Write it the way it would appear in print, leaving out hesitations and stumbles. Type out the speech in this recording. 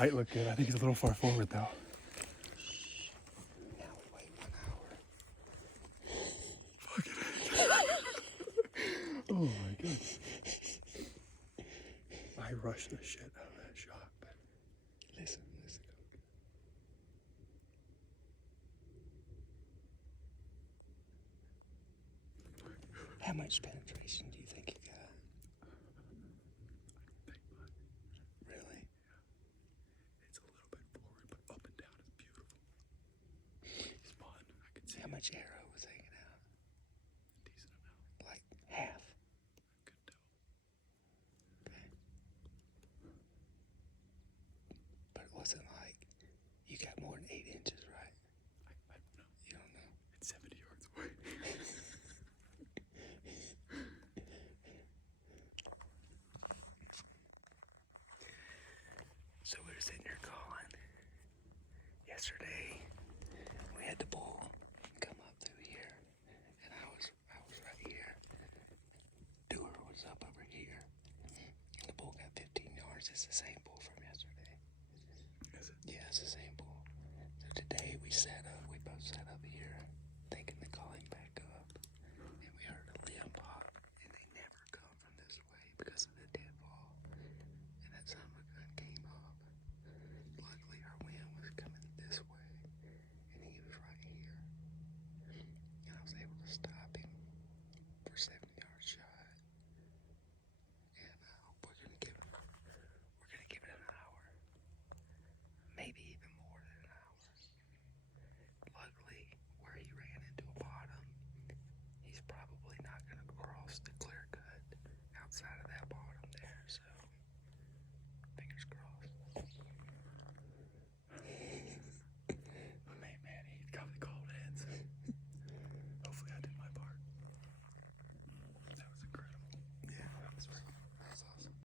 height look good. I think he's a little far forward though. Now we wait 1 hour. Oh my goodness. I rushed the shit out of that shot, but Listen. How much penetration do you think you got? Really? it's a little bit forward, but up and down is beautiful. Spun, I could see How much arrow was hanging out? a decent amount. Like half. Couldn't tell. Okay. But it wasn't like you got more than 8 inches, right? I don't know. You don't know. It's 70 yards away. So we were sitting here calling. Yesterday, we had the bull come up through here, and I was right here. Dewar was up over here, and the bull got 15 yards. It's the same bull from yesterday. Is it? Yeah, it's the same bull. So today we both sat up here, thinking to call him back